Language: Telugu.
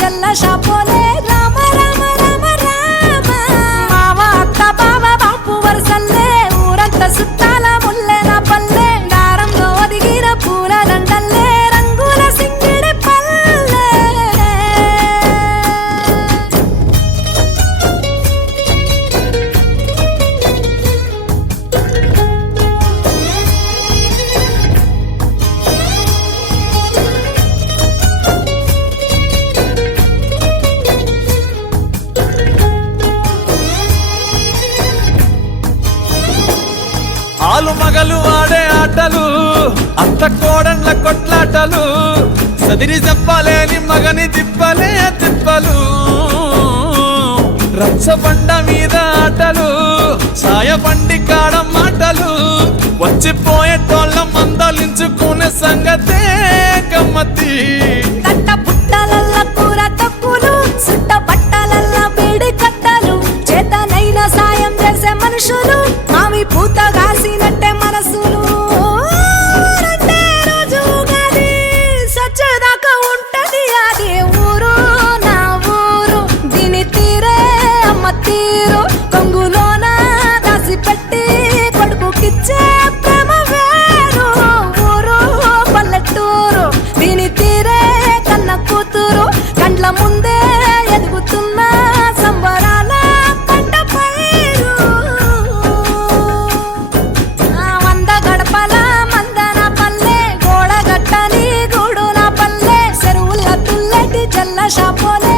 జల్ల షాపోలే రామ రామ రామ రామ మావ అక్క బావ బాపు వరసల్లే ఊరంతా సుట్టాల ముల్లె నా పల్లె దారంలో ఒదిగిన పూల దండల్లే రంగుల సింగిడి పల్లె ఆలు మగలు ఆడే ఆటలు అత్త కోడళ్ళ కొట్లాటలు సదిరి చెప్పలేని మగని తిప్పలే తిప్పలు రచ్చబండ మీద ఆటలు సాయబండి కాడ మాటలు వచ్చిపోయేటోళ్ళ మందలించుకునే సంగతే గమ్మతి తట్ట పుట్టలల్ల కూర తక్కులు సుట్ట పట్టలల్ల వేడి కట్టలు చేతనైన సాయం చేసే మనుషులు మావి పూత కాసినట్టే మనసులు రెండే రోజు గది సచ్చేదాకా ఉంటది అది ఊరు నా ఊరు దీని తీరే అమ్మ తీరు కొంగులోన దాసి పెట్టి కొడుకుకిచ్చే ప్రేమ వేరు ఊరు పల్లెటూరు దీని తీరే కన్న కూతురు కండ్ల ముందే ఎదుగుతున్న సంబరాల పంట పైరు వంద గడపల మందన పల్లె గోడ గట్టని గూడు నా పల్లె చెరువుల తుల్లటి జల్ల షాపోలే